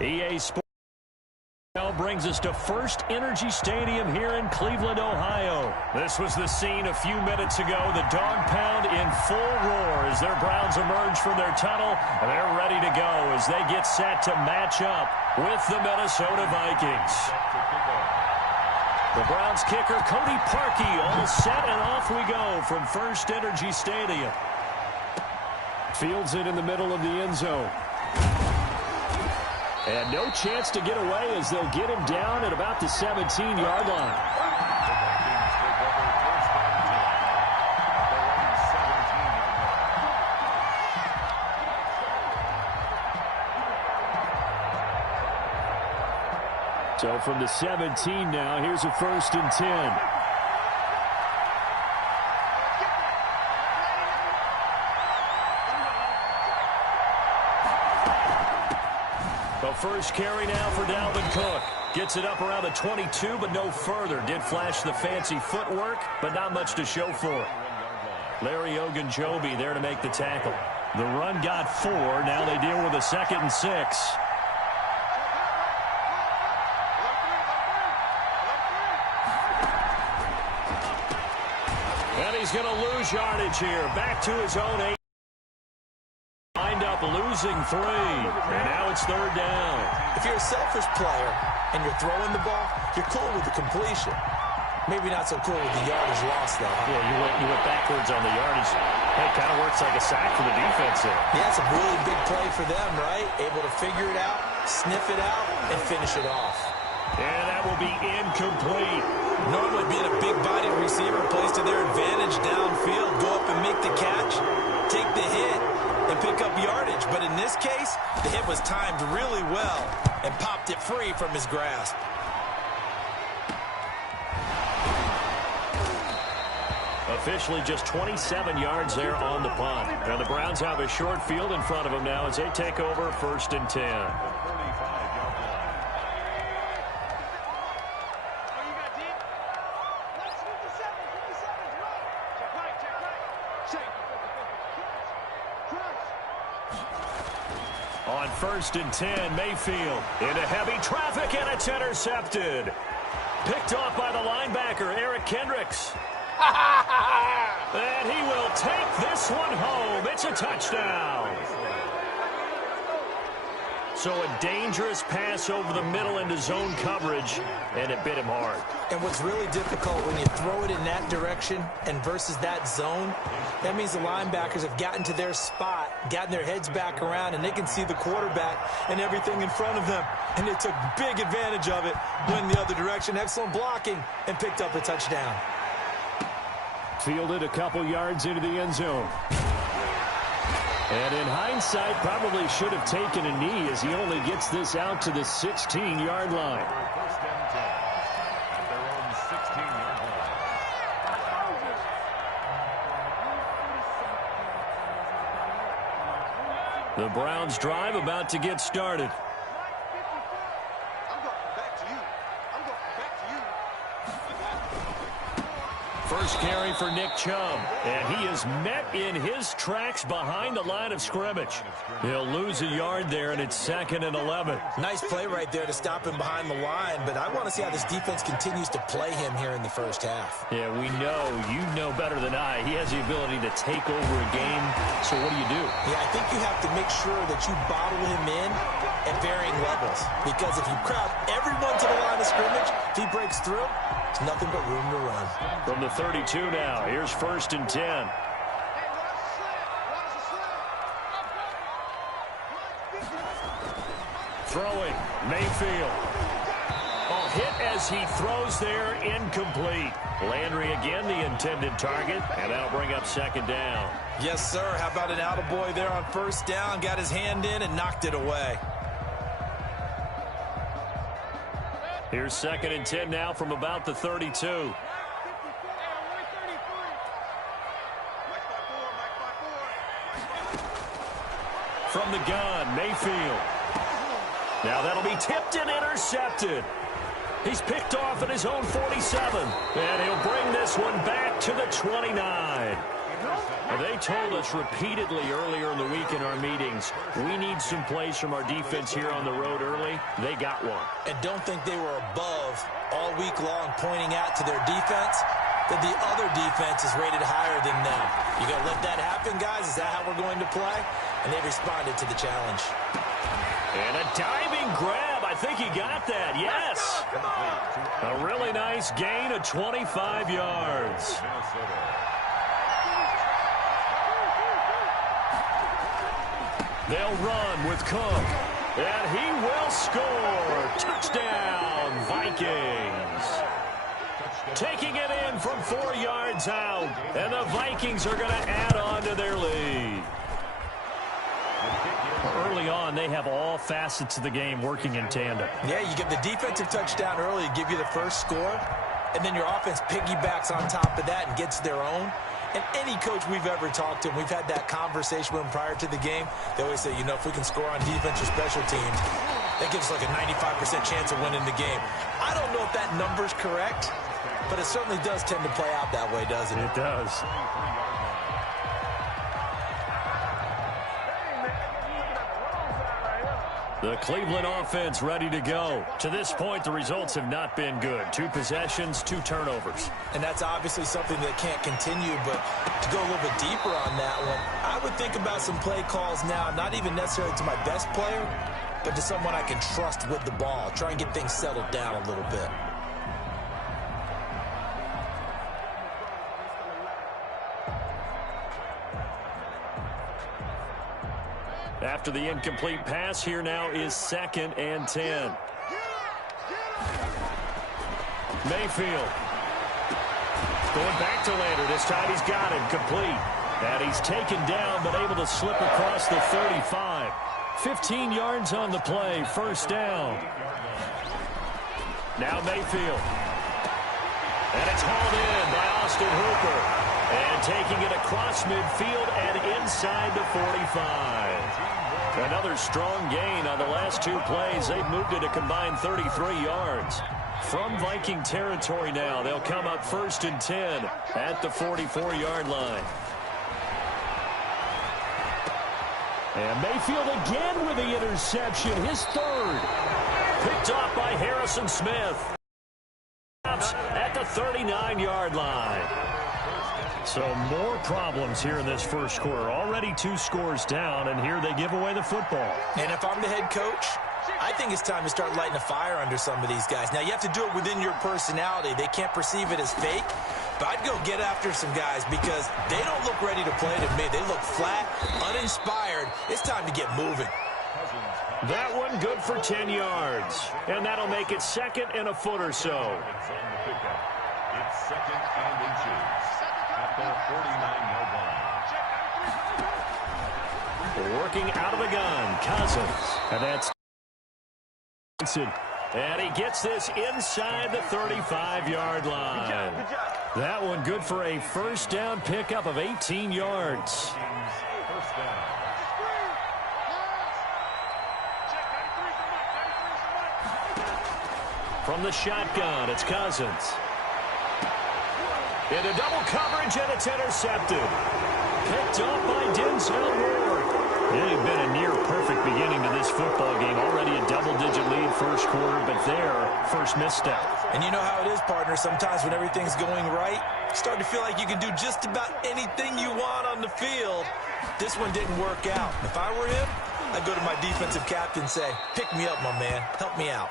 EA Sports now brings us to First Energy Stadium here in Cleveland, Ohio. This was the scene a few minutes ago. The dog pound in full roar as their Browns emerge from their tunnel. And they're ready to go as they get set to match up with the Minnesota Vikings. The Browns kicker, Cody Parkey, all set, and off we go from First Energy Stadium. Fields it in the middle of the end zone. And no chance to get away as they'll get him down at about the 17-yard line. So from the 17 now, here's a 1st and 10. First carry now for Dalvin Cook. Gets it up around the 22, but no further. Did flash the fancy footwork, but not much to show for it. Larry Ogunjobi there to make the tackle. The run got 4. Now they deal with a 2nd and 6. And he's going to lose yardage here. Back to his own 8. Up losing 3, and now it's 3rd down. If you're a selfish player and you're throwing the ball, you're cool with the completion. Maybe not so cool with the yardage loss, though. Yeah, you went backwards on the yardage. Hey, it kind of works like a sack for the defense there. Yeah, it's a really big play for them, right? Able to figure it out, sniff it out, and finish it off. And that will be incomplete. Normally being a big-bodied receiver plays to their advantage downfield. Go up and make the catch, take the hit, and pick up yardage. But in this case, the hit was timed really well and popped it free from his grasp. Officially just 27 yards there on the punt. And the Browns have a short field in front of them now as they take over 1st and 10. On 1st and 10, Mayfield into heavy traffic, and it's intercepted. Picked off by the linebacker, Eric Kendricks. And he will take this one home. It's a touchdown. So a dangerous pass over the middle into zone coverage, and it bit him hard. And what's really difficult when you throw it in that direction and versus that zone, that means the linebackers have gotten to their spot, gotten their heads back around, and they can see the quarterback and everything in front of them. And they took big advantage of it, went the other direction, excellent blocking, and picked up a touchdown. Fielded a couple yards into the end zone. And in hindsight, probably should have taken a knee as he only gets this out to the 16-yard line. The Browns drive about to get started. First carry for Nick Chubb, and he is met in his tracks behind the line of scrimmage. He'll lose a yard there, and it's 2nd and 11. Nice play right there to stop him behind the line, but I want to see how this defense continues to play him here in the first half. Yeah, we know, you know better than I, he has the ability to take over a game, so what do you do? Yeah, I think you have to make sure that you bottle him in at varying levels, because if you crowd everyone to the line of scrimmage, if he breaks through, there's nothing but room to run. From the 32 now, here's 1st and 10. Throwing, Mayfield. Oh, hit as he throws there, incomplete. Landry again the intended target, and that'll bring up 2nd down. Yes, sir. How about an attaboy there on 1st down? Got his hand in and knocked it away. Here's 2nd and 10 now from about the 32. From the gun, Mayfield. Now that'll be tipped and intercepted. He's picked off at his own 47. And he'll bring this one back to the 29. They told us repeatedly earlier in the week in our meetings, we need some plays from our defense here on the road early. They got one. And don't think they were above all week long pointing out to their defense that the other defense is rated higher than them. You going to let that happen, guys? Is that how we're going to play? And they responded to the challenge. And a diving grab. I think he got that. Yes. A really nice gain of 25 yards. They'll run with Cook. And he will score. Touchdown, Vikings. Taking it in from 4 yards out. And the Vikings are going to add on to their lead. Early on, they have all facets of the game working in tandem. Yeah, you get the defensive touchdown early to give you the first score, and then your offense piggybacks on top of that and gets their own. And any coach we've ever talked to, and we've had that conversation with them prior to the game, they always say, you know, if we can score on defense or special teams, that gives us like a 95% chance of winning the game. I don't know if that number's correct, but it certainly does tend to play out that way, doesn't it? It does. The Cleveland offense ready to go. To this point, the results have not been good. 2 possessions, 2 turnovers. And that's obviously something that can't continue, but to go a little bit deeper on that one, I would think about some play calls now, not even necessarily to my best player, but to someone I can trust with the ball. Try and get things settled down a little bit. After the incomplete pass, here now is 2nd and 10. Mayfield. Going back to Lander. This time he's got him complete. And he's taken down, but able to slip across the 35. 15 yards on the play. First down. Now Mayfield. And it's hauled in by Austin Hooper. And taking it across midfield and inside the 45. Another strong gain on the last 2 plays. They've moved it a combined 33 yards. From Viking territory now, they'll come up 1st and 10 at the 44-yard line. And Mayfield again with the interception, his 3rd. Picked off by Harrison Smith. At the 39-yard line. So more problems here in this first quarter. Already 2 scores down, and here they give away the football. And if I'm the head coach, I think it's time to start lighting a fire under some of these guys. Now, you have to do it within your personality. They can't perceive it as fake. But I'd go get after some guys because they don't look ready to play to me. They look flat, uninspired. It's time to get moving. That one good for 10 yards. And that'll make it 2nd and a foot or so. It's 2nd and inches. At the 49-yard line. Working out of the gun, Cousins. And that's and he gets this inside the 35-yard line. That one good for a first down pickup of 18 yards. First down. From the shotgun, it's Cousins. Into double coverage, and it's intercepted. Picked off by Denzel Ward. It had been a near-perfect beginning to this football game. Already a double-digit lead first quarter, but their first misstep. And you know how it is, partner. Sometimes when everything's going right, you start to feel like you can do just about anything you want on the field. This one didn't work out. If I were him, I'd go to my defensive captain and say, pick me up, my man. Help me out.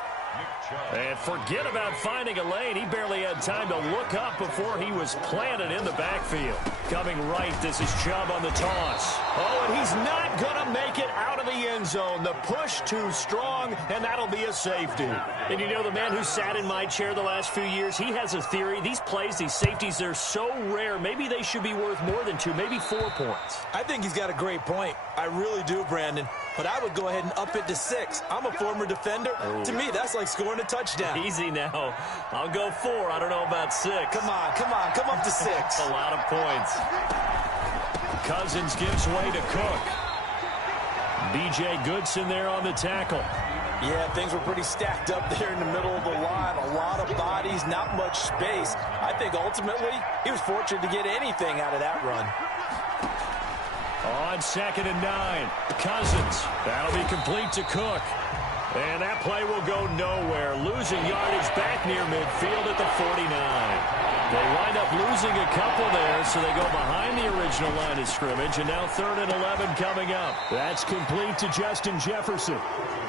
And forget about finding a lane. He barely had time to look up before he was planted in the backfield. Coming right, this is Chubb on the toss. Oh, and he's not going to make it out of the end zone. The push too strong, and that'll be a safety. And you know, the man who sat in my chair the last few years, he has a theory. These plays, these safeties, they're so rare. Maybe they should be worth more than 2, maybe 4 points. I think he's got a great point. I really do, Brandon. But I would go ahead and up it to 6. I'm a former defender. Oh. To me, that's like scoring a touchdown. Easy now. I'll go 4. I don't know about 6. Come on. Come up to 6. That's a lot of points. Cousins gives way to Cook. B.J. Goodson there on the tackle. Yeah, things were pretty stacked up there in the middle of the line. A lot of bodies, not much space. I think ultimately he was fortunate to get anything out of that run. On 2nd and 9, Cousins. That'll be complete to Cook. And that play will go nowhere. Losing yardage back near midfield at the 49. They wind up losing a couple there, so they go behind the original line of scrimmage, and now 3rd and 11 coming up. That's complete to Justin Jefferson.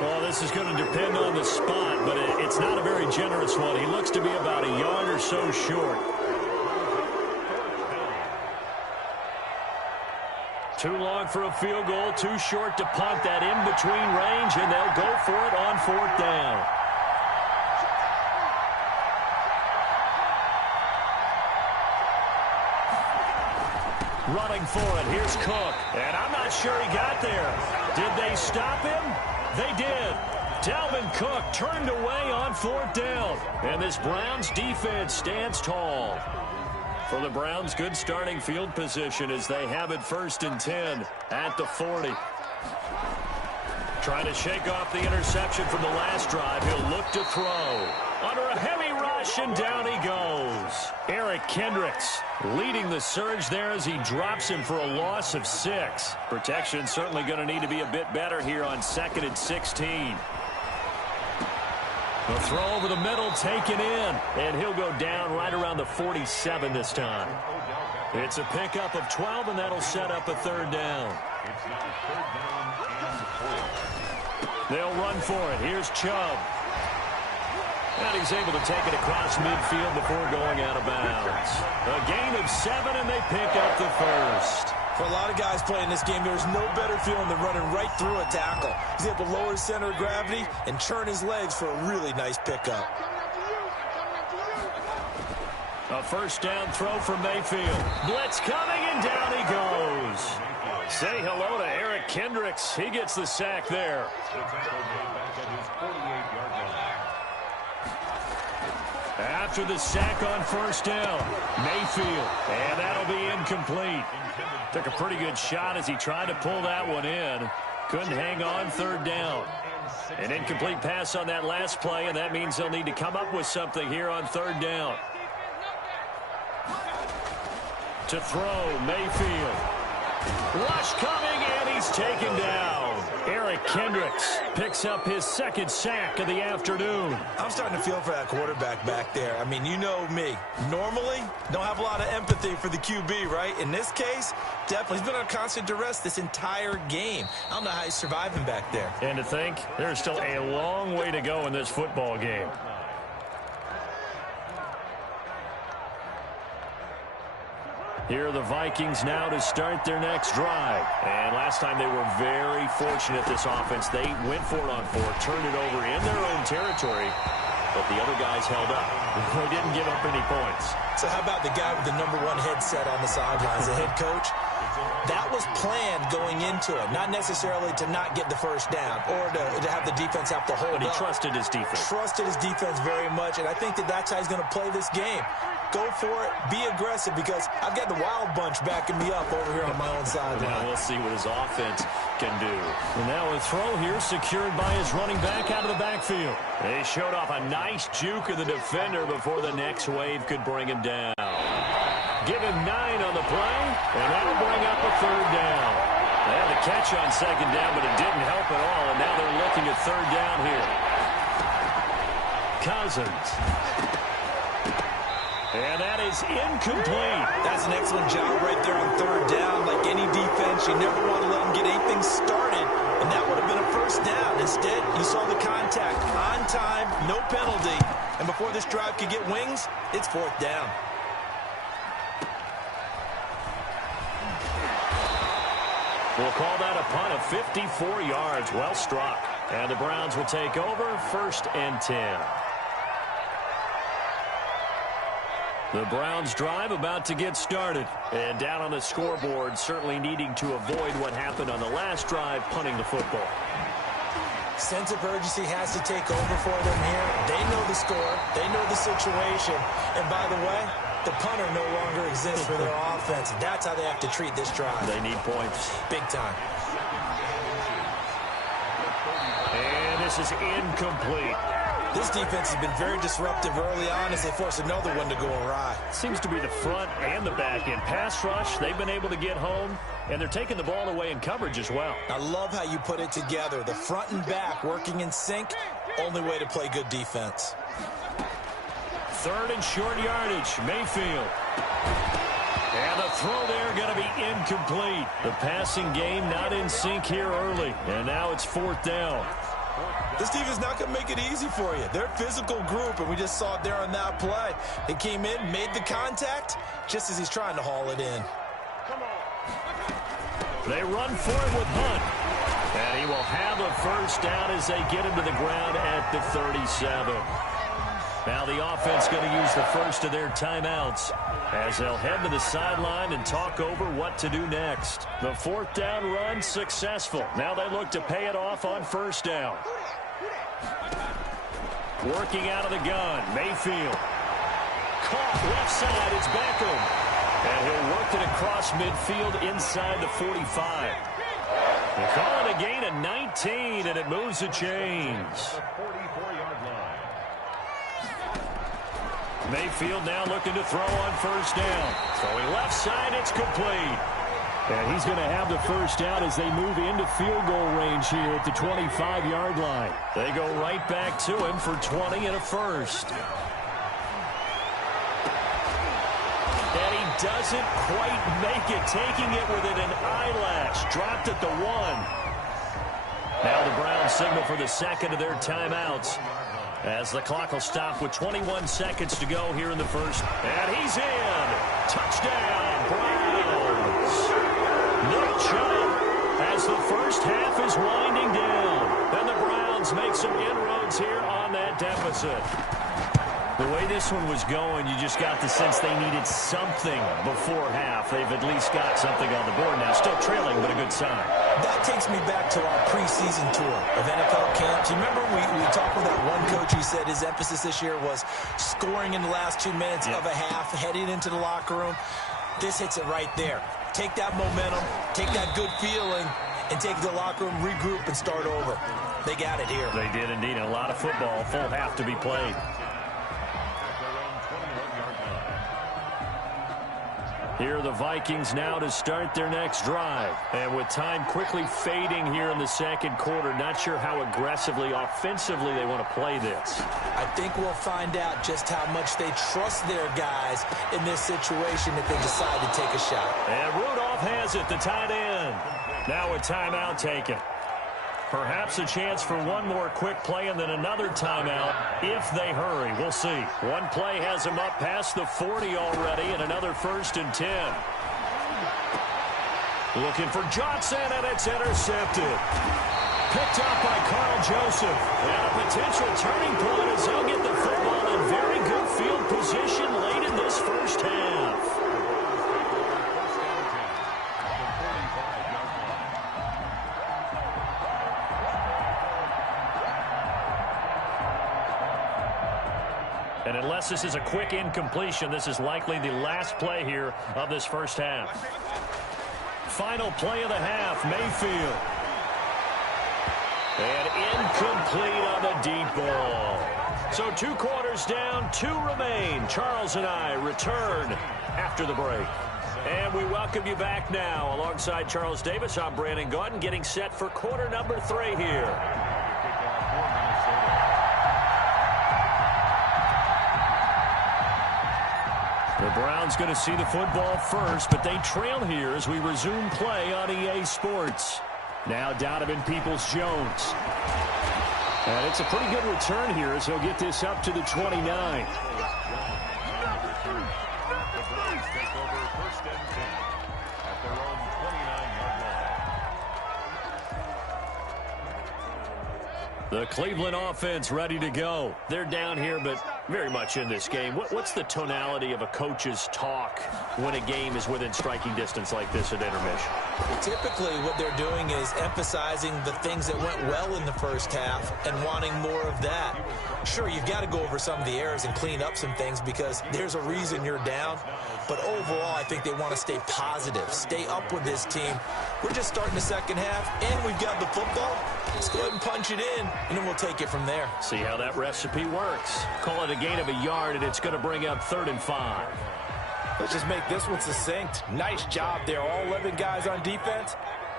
Well, this is going to depend on the spot, but it's not a very generous one. He looks to be about a yard or so short. Too long for a field goal, too short to punt that in-between range, and they'll go for it on 4th down. Running for it, here's Cook, and I'm not sure he got there. Did they stop him? They did. Dalvin Cook turned away on 4th down, and this Browns defense stands tall. For the Browns, good starting field position as they have it 1st and 10 at the 40. Trying to shake off the interception from the last drive. He'll look to throw. Under a heavy rush, and down he goes. Eric Kendricks leading the surge there as he drops him for a loss of 6. Protection certainly going to need to be a bit better here on 2nd and 16. The throw over the middle taken in, and he'll go down right around the 47 this time. It's a pickup of 12, and that'll set up a 3rd down. It's now 3rd down and 4. They'll run for it. Here's Chubb. And he's able to take it across midfield before going out of bounds. A gain of 7, and they pick up the 1st. For a lot of guys playing this game, there's no better feeling than running right through a tackle. He's able to lower his center of gravity and churn his legs for a really nice pickup. A 1st down throw from Mayfield. Blitz coming, and down he goes. Say hello to Eric Kendricks. He gets the sack there. The tackle made back at his 48-yard line. After the sack on 1st down, Mayfield, and that'll be incomplete. Took a pretty good shot as he tried to pull that one in. Couldn't hang on 3rd down. An incomplete pass on that last play, and that means they'll need to come up with something here on 3rd down. To throw, Mayfield. Rush coming, and he's taken down. Eric Kendricks picks up his 2nd sack of the afternoon. I'm starting to feel for that quarterback back there. I mean, you know me. Normally, don't have a lot of empathy for the QB, right? In this case, definitely. He's been on constant duress this entire game. I don't know how he's surviving back there. And to think, there's still a long way to go in this football game. Here are the Vikings now to start their next drive. And last time they were very fortunate, this offense. They went for it on 4th, turned it over in their own territory, but the other guys held up. They didn't give up any points. So how about the guy with the #1 headset on the sidelines, the head coach? That was planned going into it, not necessarily to not get the 1st down or to have the defense have to hold up. But he trusted his defense. Trusted his defense very much, and I think that's how he's going to play this game. Go for it, be aggressive, because I've got the wild bunch backing me up over here on my own sideline. Now we'll see what his offense can do. And now a throw here secured by his running back out of the backfield. They showed off a nice juke of the defender before the next wave could bring him down. Give him 9 on the play, and that'll bring up a 3rd down. They had the catch on 2nd down, but it didn't help at all, and now they're looking at 3rd down here. Cousins. And that is incomplete. That's an excellent job right there on 3rd down. Like any defense, you never want to let them get anything started, and that would have been a 1st down. Instead, you saw the contact on time, no penalty, and before this drive could get wings, it's 4th down. We'll call that a punt of 54 yards. Well struck. And the Browns will take over 1st and 10. The Browns drive about to get started. And down on the scoreboard, certainly needing to avoid what happened on the last drive, punting the football. Sense of urgency has to take over for them here. They know the score. They know the situation. And by the way, the punter no longer exists for their offense. That's how they have to treat this drive. They need points. Big time. And this is incomplete. This defense has been very disruptive early on as they force another one to go awry. Seems to be the front and the back end. Pass rush, they've been able to get home, and they're taking the ball away in coverage as well. I love how you put it together. The front and back working in sync, only way to play good defense. 3rd and short yardage, Mayfield. And the throw there going to be incomplete. The passing game not in sync here early, and now it's 4th down. This defense is not going to make it easy for you. They're a physical group, and we just saw it there on that play. He came in, made the contact, just as he's trying to haul it in. They run for it with Hunt. And he will have a first down as they get him to the ground at the 37. Now the offense going to use the first of their timeouts as they'll head to the sideline and talk over what to do next. The 4th down run successful. Now they look to pay it off on 1st down. Working out of the gun, Mayfield. Caught left side, it's Beckham. And he'll work it across midfield inside the 45. They call it a gain of 19, and it moves the chains. Mayfield now looking to throw on 1st down. Throwing left side, it's complete. And he's going to have the first down as they move into field goal range here at the 25-yard line. They go right back to him for 20 and a first. And he doesn't quite make it, taking it within an eyelash. Dropped at the 1. Now the Browns signal for the second of their timeouts, as the clock will stop with 21 seconds to go here in the first. And he's in. Touchdown, Browns. Nick Chubb, as the first half is winding down. And the Browns make some inroads here on that deficit. The way this one was going, you just got the sense they needed something before half. They've at least got something on the board now. Still trailing, but a good sign. That takes me back to our preseason tour of NFL camps. You remember we talked with that one coach who said his emphasis this year was scoring in the last 2 minutes of a half, heading into the locker room. This hits it right there. Take that momentum, take that good feeling, and take the locker room, regroup, and start over. They got it here. They did indeed. A lot of football, full half to be played. Here are the Vikings now to start their next drive. And with time quickly fading here in the second quarter, not sure how aggressively, offensively they want to play this. I think we'll find out just how much they trust their guys in this situation if they decide to take a shot. And Rudolph has it, the tight end. Now a timeout taken. Perhaps a chance for one more quick play and then another timeout if they hurry. We'll see. One play has them up past the 40 already and another 1st and 10. Looking for Johnson, and it's intercepted. Picked up by Carl Joseph. And a potential turning point as they'll get the football in very good field position late in this first half. And unless this is a quick incompletion, this is likely the last play here of this first half. Final play of the half, Mayfield. And incomplete on the deep ball. So 2 quarters down, 2 remain. Charles and I return after the break. And we welcome you back now. Alongside Charles Davis, I'm Brandon Gaudin, getting set for quarter number 3 here. The Browns going to see the football first, but they trail here as we resume play on EA Sports. Now Donovan Peoples-Jones. And it's a pretty good return here as he'll get this up to the 29. The Cleveland offense ready to go. They're down here, but very much in this game. What's the tonality of a coach's talk when a game is within striking distance like this at intermission? Typically, what they're doing is emphasizing the things that went well in the first half and wanting more of that. Sure, you've got to go over some of the errors and clean up some things because there's a reason you're down. But overall, I think they want to stay positive, stay up with this team. We're just starting the second half, and we've got the football. Let's go ahead and punch it in, and then we'll take it from there. See how that recipe works. Call it a gain of a yard, and it's going to bring up 3rd and 5. Let's just make this one succinct. Nice job there. All 11 guys on defense,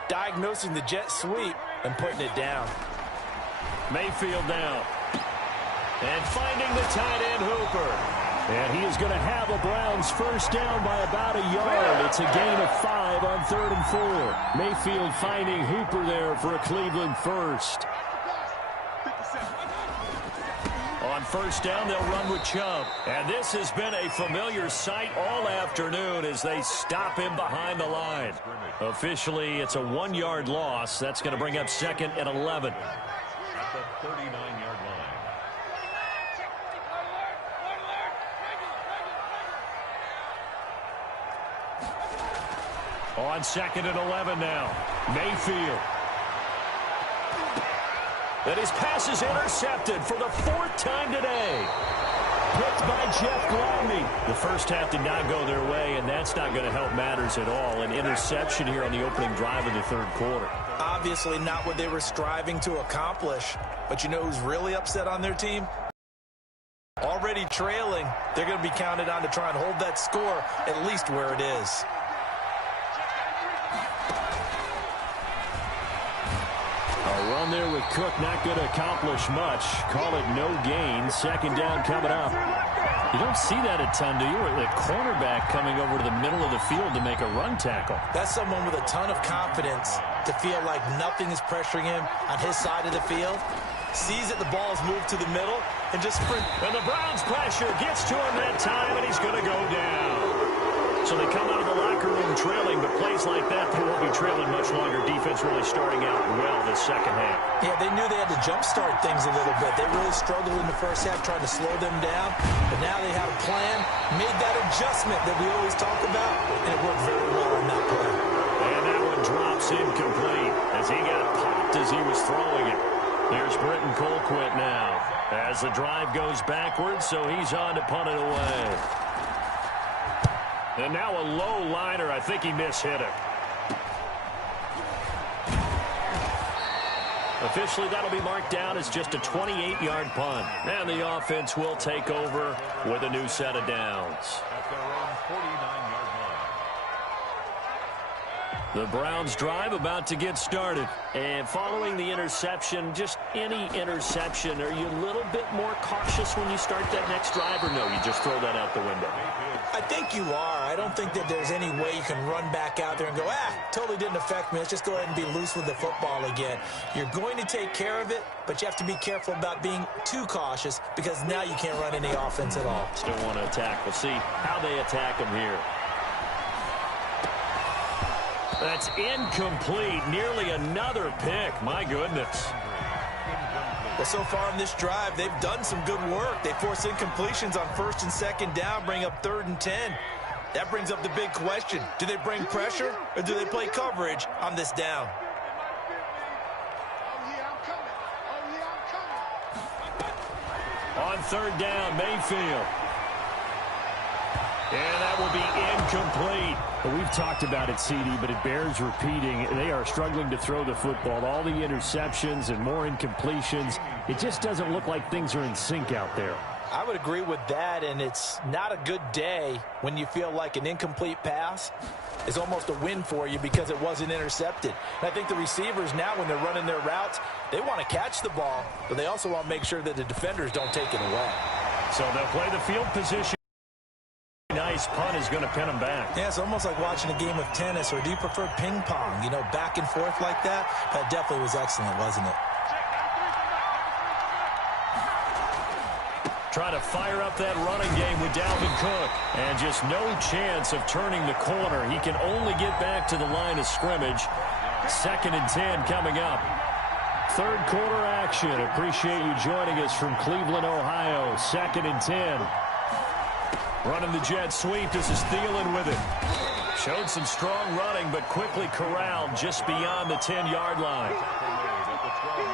diagnosing the jet sweep and putting it down. Mayfield down. And finding the tight end, Hooper. And he is going to have a Browns first down by about a yard. It's a gain of 5 on 3rd and 4. Mayfield finding Hooper there for a Cleveland first. On first down, they'll run with Chubb. And this has been a familiar sight all afternoon as they stop him behind the line. Officially, it's a 1-yard loss. That's going to bring up 2nd and 11. At the 39-yard line. On 2nd and 11 now. Mayfield. And his pass is intercepted for the 4th time today. Picked by Jeff Gladney. The first half did not go their way, and that's not going to help matters at all. An interception here on the opening drive of the 3rd quarter. Obviously not what they were striving to accomplish. But you know who's really upset on their team? Already trailing. They're going to be counted on to try and hold that score at least where it is. A run there with Cook not going to accomplish much. Call it no gain. 2nd down coming up. You don't see that a ton, do you? The cornerback coming over to the middle of the field to make a run tackle. That's someone with a ton of confidence to feel like nothing is pressuring him on his side of the field. Sees that the ball is moved to the middle and just sprint. And the Browns pressure gets to him that time, and he's going to go down. So they come out of the locker room trailing, but plays like that, they won't be trailing much longer. Defense really starting out well this second half. Yeah, they knew they had to jumpstart things a little bit. They really struggled in the first half trying to slow them down, but now they had a plan, made that adjustment that we always talk about, and it worked very well on that play. And that one drops incomplete as he got popped as he was throwing it. There's Britton Colquitt now as the drive goes backwards, so he's on to punt it away. And now a low liner. I think he mishit it. Officially, that'll be marked down as just a 28-yard punt. And the offense will take over with a new set of downs. At their own 49-yard line. The Browns drive about to get started. And following the interception, just any interception, are you a little bit more cautious when you start that next drive, or no, you just throw that out the window? I think you are. I don't think that there's any way you can run back out there and go, totally didn't affect me. Let's just go ahead and be loose with the football again. You're going to take care of it, but you have to be careful about being too cautious because now you can't run any offense at all. Still want to attack. We'll see how they attack him here. That's incomplete. Nearly another pick. My goodness. Well, so far in this drive, they've done some good work. They force incompletions on 1st and 2nd down, bring up 3rd and 10. That brings up the big question. Do they bring pressure or do they play coverage on this down? On 3rd down, Mayfield. And that will be incomplete. Well, we've talked about it, CD, but it bears repeating. They are struggling to throw the football. All the interceptions and more incompletions. It just doesn't look like things are in sync out there. I would agree with that, and it's not a good day when you feel like an incomplete pass is almost a win for you because it wasn't intercepted. And I think the receivers now, when they're running their routes, they want to catch the ball, but they also want to make sure that the defenders don't take it away. So they'll play the field position. Nice punt is going to pin them back. Yeah, it's almost like watching a game of tennis, or do you prefer ping pong? You know, back and forth like that? That definitely was excellent, wasn't it? Try to fire up that running game with Dalvin Cook. And just no chance of turning the corner. He can only get back to the line of scrimmage. 2nd and 10 coming up. third quarter action. Appreciate you joining us from Cleveland, Ohio. 2nd and 10. Running the jet sweep. This is Thielen with it. Showed some strong running, but quickly corralled just beyond the 10-yard line.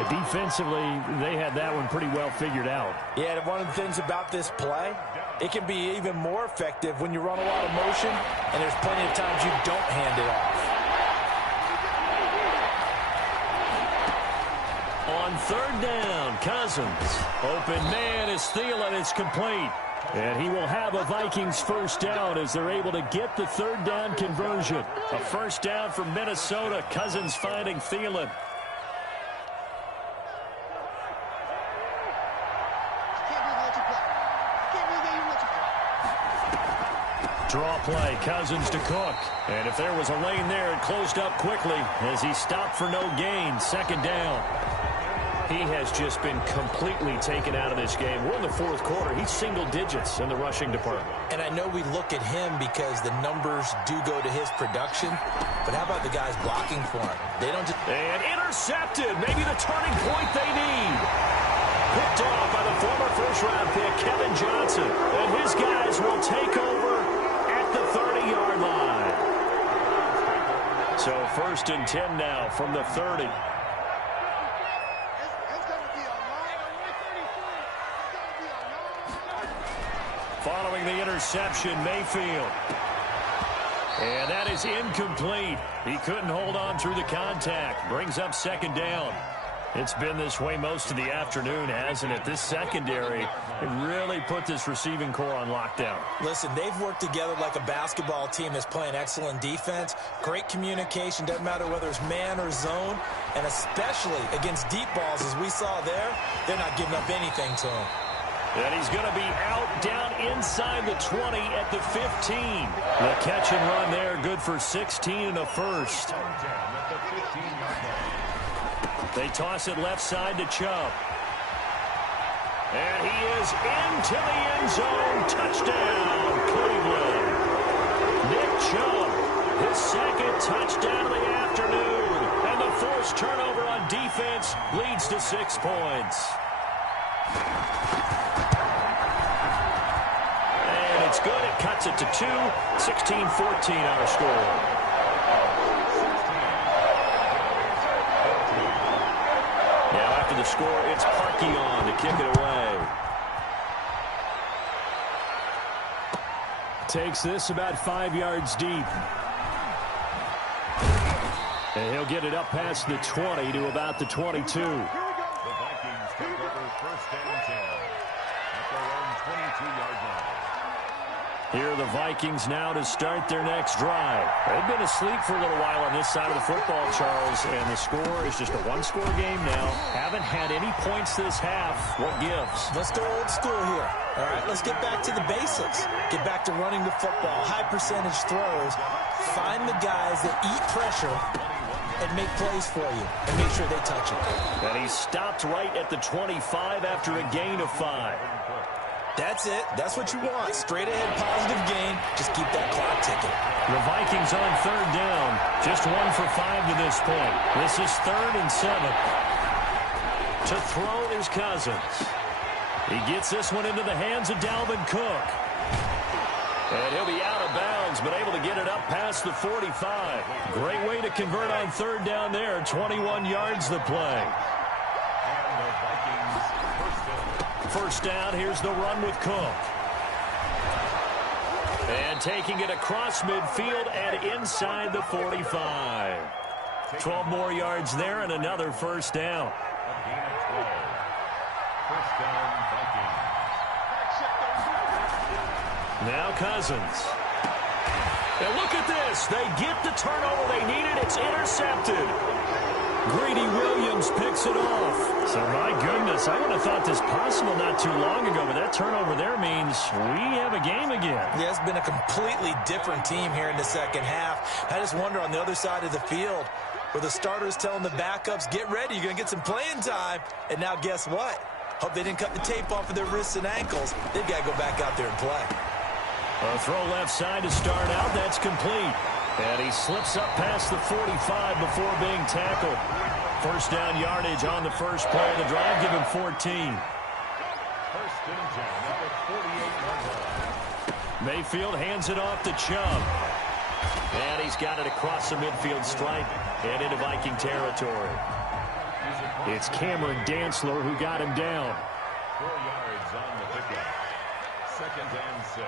Defensively, they had that one pretty well figured out. Yeah, and one of the things about this play, it can be even more effective when you run a lot of motion, and there's plenty of times you don't hand it off. On 3rd down, Cousins. Open man is Thielen. It's complete. And he will have a Vikings first down as they're able to get the 3rd down conversion. A first down from Minnesota. Cousins finding Thielen. Draw play, Cousins to Cook. And if there was a lane there, it closed up quickly as he stopped for no gain. 2nd down. He has just been completely taken out of this game. We're in the 4th quarter. He's single digits in the rushing department. And I know we look at him because the numbers do go to his production. But how about the guys blocking for him? They don't just... And intercepted. Maybe the turning point they need. Picked off by the former first-round pick, Kevin Johnson. And his guys will take over at the 30-yard line. So 1st and 10 now from the 30. Following the interception, Mayfield. And that is incomplete. He couldn't hold on through the contact. Brings up 2nd down. It's been this way most of the afternoon, hasn't it? This secondary, it really put this receiving core on lockdown. Listen, they've worked together like a basketball team that's playing excellent defense. Great communication, doesn't matter whether it's man or zone. And especially against deep balls, as we saw there, they're not giving up anything to him. And he's going to be out down inside the 20 at the 15. The catch and run there, good for 16 and a first. They toss it left side to Chubb. And he is into the end zone. Touchdown, Cleveland. Nick Chubb, his 2nd touchdown of the afternoon. And the forced turnover on defense leads to 6 points. And it's good. It cuts it to 2. 16-14 our score. The score, it's Parkey on to kick it away. Takes this about 5 yards deep. And he'll get it up past the 20 to about the 22. The Vikings take over 1st and 10 at their own 22-yard line. Here are the Vikings now to start their next drive. They've been asleep for a little while on this side of the football, Charles, and the score is just a one-score game now. Haven't had any points this half. What gives? Let's go old school here. All right, let's get back to the basics. Get back to running the football, high percentage throws. Find the guys that eat pressure and make plays for you and make sure they touch it. And he stopped right at the 25 after a gain of 5. That's it. That's what you want. Straight ahead, positive gain. Just keep that clock ticking. The Vikings on 3rd down. Just 1 for 5 to this point. This is 3rd and 7. To throw is Cousins. He gets this one into the hands of Dalvin Cook. And he'll be out of bounds, but able to get it up past the 45. Great way to convert on 3rd down there. 21 yards the play. First down, here's the run with Cook. And taking it across midfield and inside the 45. 12 more yards there and another first down. Now Cousins. And look at this. They get the turnover they needed. It's intercepted. Greedy Williams picks it off. So, my goodness, I would have thought this possible not too long ago, but that turnover there means we have a game again. Yeah, it's been a completely different team here in the second half. I just wonder on the other side of the field, where the starters telling the backups, get ready, you're going to get some playing time. And now guess what? Hope they didn't cut the tape off of their wrists and ankles. They've got to go back out there and play. A throw left side to start out. That's complete. And he slips up past the 45 before being tackled. First down yardage on the first play of the drive. Give him 14. First and 10 at the 48-yard line. Mayfield hands it off to Chubb. And he's got it across the midfield stripe and into Viking territory. It's Cameron Dantzler who got him down. 4 yards on the pickup. Second and 6.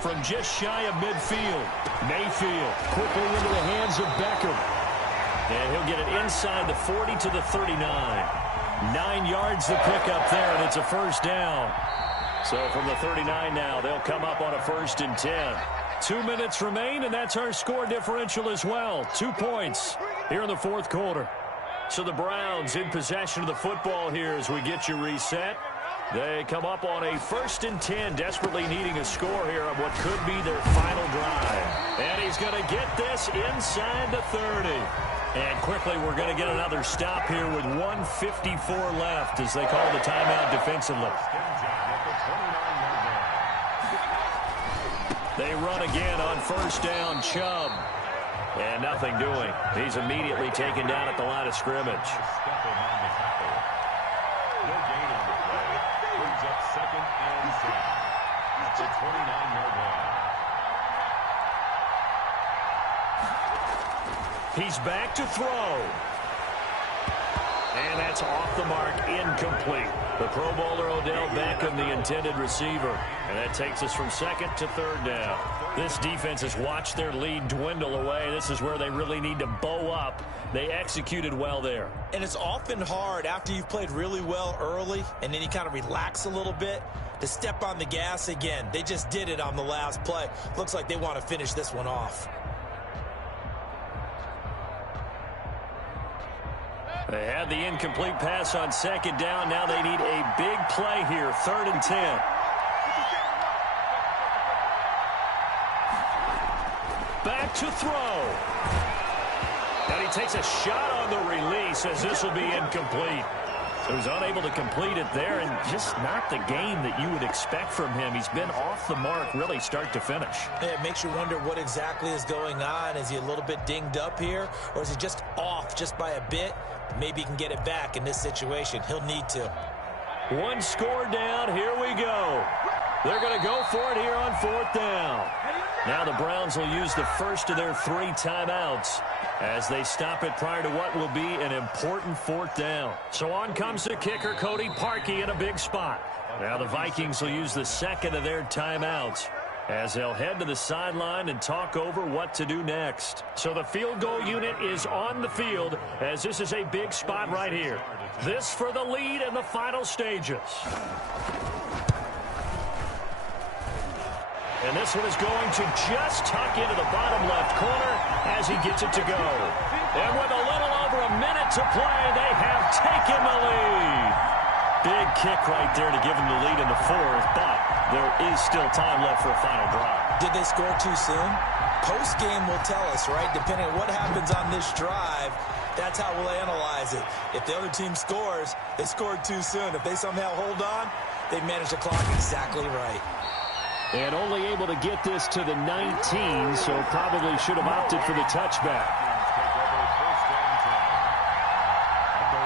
From just shy of midfield, Mayfield quickly into the hands of Beckham. And he'll get it inside the 40 to the 39. 9 yards to pick up there, and it's a first down. So from the 39 now, they'll come up on a 1st and 10. 2 minutes remain, and that's our score differential as well. 2 points here in the fourth quarter. So the Browns in possession of the football here as we get you reset. They come up on a 1st and 10, desperately needing a score here on what could be their final drive. And he's going to get this inside the 30. And quickly we're going to get another stop here with 1:54 left as they call the timeout defensively. They run again on first down, Chubb. And nothing doing. He's immediately taken down at the line of scrimmage. Second and 10 at the 29-yard line. He's back to throw. And that's off the mark, incomplete. The Pro Bowler Odell Beckham, the intended receiver. And that takes us from 2nd to 3rd down. This defense has watched their lead dwindle away. This is where they really need to bow up. They executed well there. And it's often hard after you've played really well early and then you kind of relax a little bit to step on the gas again. They just did it on the last play. Looks like they want to finish this one off. They had the incomplete pass on 2nd down. Now they need a big play here, 3rd and 10. Back to throw. And he takes a shot on the release as this will be incomplete. He was unable to complete it there, and just not the game that you would expect from him. He's been off the mark really start to finish. Yeah, it makes you wonder what exactly is going on. Is he a little bit dinged up here, or is he just off just by a bit? Maybe he can get it back in this situation. He'll need to. 1 score down. Here we go. They're going to go for it here on 4th down. Now the Browns will use the first of their 3 timeouts as they stop it prior to what will be an important 4th down. So on comes the kicker, Cody Parkey, in a big spot. Now the Vikings will use the 2nd of their timeouts as they'll head to the sideline and talk over what to do next. So the field goal unit is on the field as this is a big spot right here. This for the lead in the final stages. And this one is going to just tuck into the bottom left corner as he gets it to go. And with a little over a minute to play, they have taken the lead. Big kick right there to give them the lead in the 4th, but there is still time left for a final drive. Did they score too soon? Post-game will tell us, right? Depending on what happens on this drive, that's how we'll analyze it. If the other team scores, they scored too soon. If they somehow hold on, they manage the clock exactly right. And only able to get this to the 19, so probably should have opted for the touchback.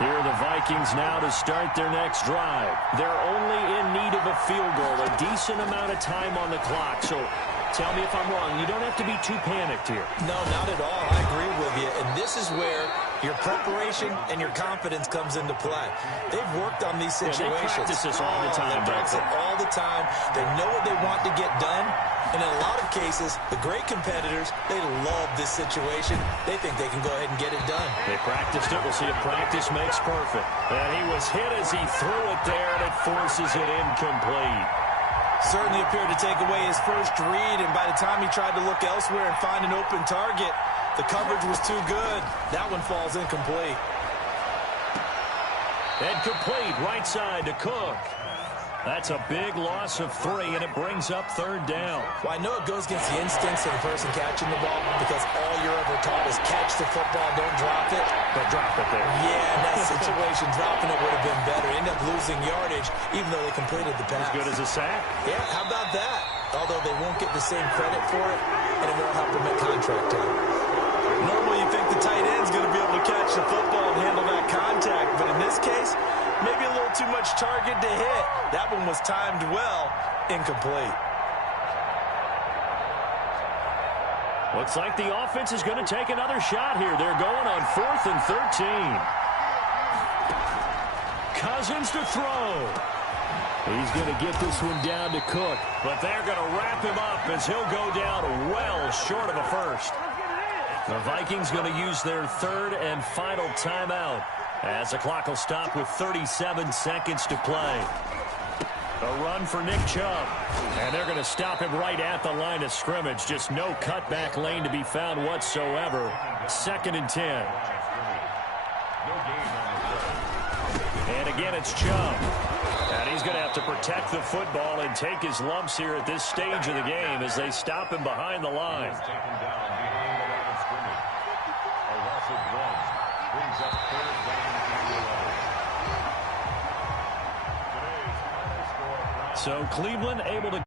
Here are the Vikings now to start their next drive. They're only in need of a field goal, a decent amount of time on the clock. So tell me if I'm wrong. You don't have to be too panicked here. No, not at all. I agree with you. And this is where your preparation and your confidence comes into play. They've worked on these situations. Yeah, they practice this all the time. They practice it all the time. They know what they want to get done. And in a lot of cases, the great competitors, they love this situation. They think they can go ahead and get it done. They practiced it. We'll see if practice makes perfect. And he was hit as he threw it there, and it forces it incomplete. Certainly appeared to take away his first read, and by the time he tried to look elsewhere and find an open target, the coverage was too good. That one falls incomplete. And complete, right side to Cook. That's a big loss of 3, and it brings up 3rd down. Well, I know it goes against the instincts of the person catching the ball because all you're ever taught is catch the football, don't drop it. But drop it there. Yeah, in that situation, dropping it would have been better. End up losing yardage, even though they completed the pass. As good as a sack. Yeah, how about that? Although they won't get the same credit for it, and it won't help them at contract time. Normally you think the tight end's going to be able to catch the football and handle that contact, but in this case, maybe a little too much target to hit. That one was timed well, incomplete. Looks like the offense is going to take another shot here. They're going on 4th and 13. Cousins to throw. He's going to get this one down to Cook, but they're going to wrap him up as he'll go down well short of a first. The Vikings going to use their 3rd and final timeout as the clock will stop with 37 seconds to play. A run for Nick Chubb, and they're going to stop him right at the line of scrimmage. Just no cutback lane to be found whatsoever. 2nd and 10. And again, it's Chubb. And he's going to have to protect the football and take his lumps here at this stage of the game as they stop him behind the line. So Cleveland able to